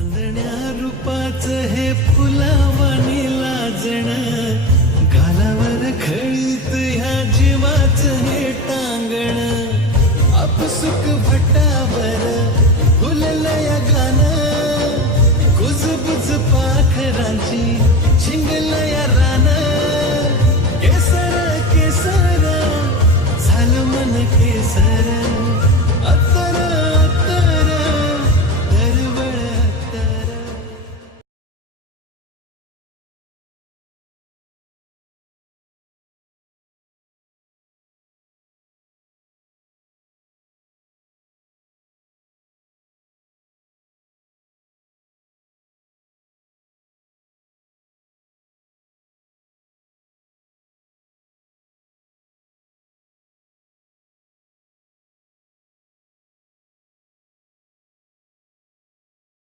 चांदण्या रूपाचं हे फुलावानी लाजण, गालावर खळीत ह्या जीवाचं हे टांगण, आपसुक भटावर फुललंय गाणं, कुजबुज पाखरांची झिंगलंय रान, केसर केसर झालं मन केसर.